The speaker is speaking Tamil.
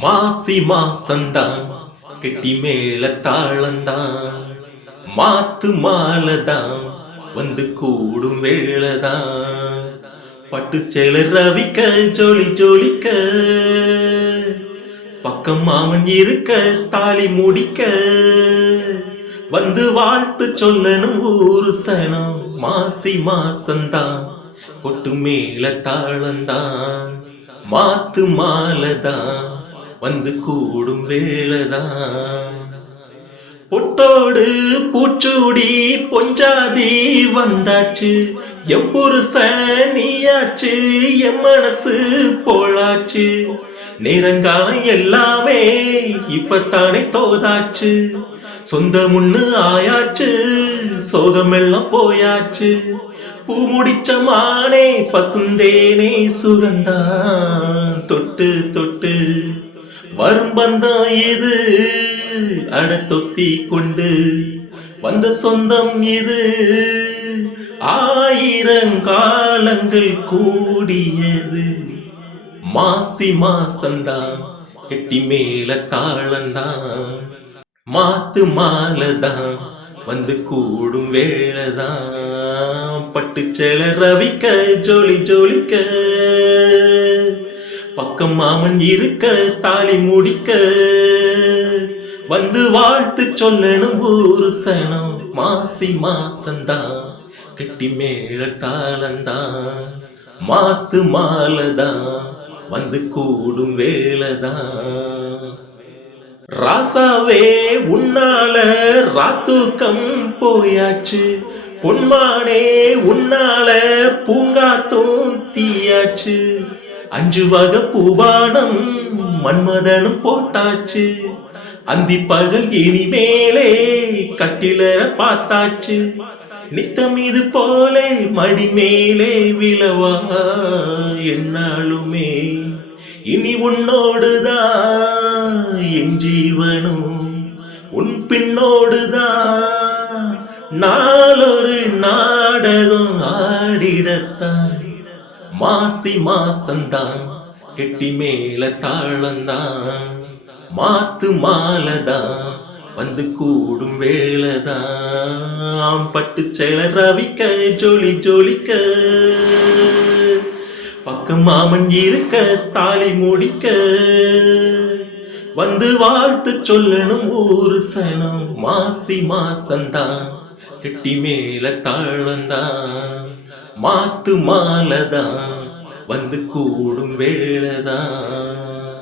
மாசி மாசந்தான் கெட்டி மேல தாளந்தான் மாத்து மாலதான் வந்து கூடும் வேளதான் பட்டு சேல ரவிக்க ஜோலி ஜோலிக்க பக்கம் மாமன் இருக்க தாலி முடிக்க. வந்து வாழ்த்து சொல்லணும் ஒரு சனம் மாசி மாசந்தான் கொட்டு மேல தாளந்தான் மாத்து மாலதான் வந்து கூடும் வேளைதான். பொட்டோடு பூச்சூடி பொஞ்சாதி வந்தாச்சு. எம் புருஷன் நீயாச்சு என் மனசு போலாச்சு. நேரங்காலம் எல்லாமே இப்பத்தானே தோதாச்சு. சொந்த முன்னு ஆயாச்சு சோகமெல்லாம் போயாச்சு. பூ முடிச்ச மானே பசுந்தேனே சுகந்தான். தொட்டு தொட்டு வரும் இது அடத்தொத்தி கொண்டு வந்த சொந்தம் இது. ஆயிரங்காலங்கள் கூடியது. மாசி மாசந்தான் கெட்டி மேல தாளந்தான். மாத்து மாலதான் வந்து கூடும் வேளைதான். பட்டு செல ரவிக்க ஜோலி ஜோலிக்க. பக்கம் மாமன் இருக்க தாலி முடிக்க. வந்து வாழ்த்து சொல்லணும் ஒரு சனம் மாசி மாசந்தான் கெட்டி மேல தாளந்தான் மாத்து மாலதான் வந்து கூடும் வேலைதான் ராசாவே உன்னால ராத்தூக்கம் போயாச்சு. பொன்மானே உன்னால பூங்காத்தும் தீயாச்சு. அஞ்சு வகை பூபானம் மன்மதனும் போட்டாச்சு. அந்தி பகல் இனிமேலே கட்டிலற பார்த்தாச்சு. நித்தம் இது போலே மடி மேலே விழவா என்னாலுமே. இனி உன்னோடுதான் என் ஜீவனும் உன் பின்னோடுதான் நாளொரு நாடகம் ஆடிடத்தான். மாசி மாசந்தான் கெட்டி மேல தாழந்தான் மாத்து மாலதான் வந்து கூடும் வேலைதான் பட்டு செயல ரவிக்க ஜொலி ஜொலிக்க. பக்கம் மாமன் இருக்க தாலி முடிக்க. வந்து வாழ்த்து சொல்லணும் ஒரு சனம் மாசி மாசந்தான் கெட்டி மேல தாளந்தான் மாத்து மாலதான் வந்து கூடும் வேளைதான்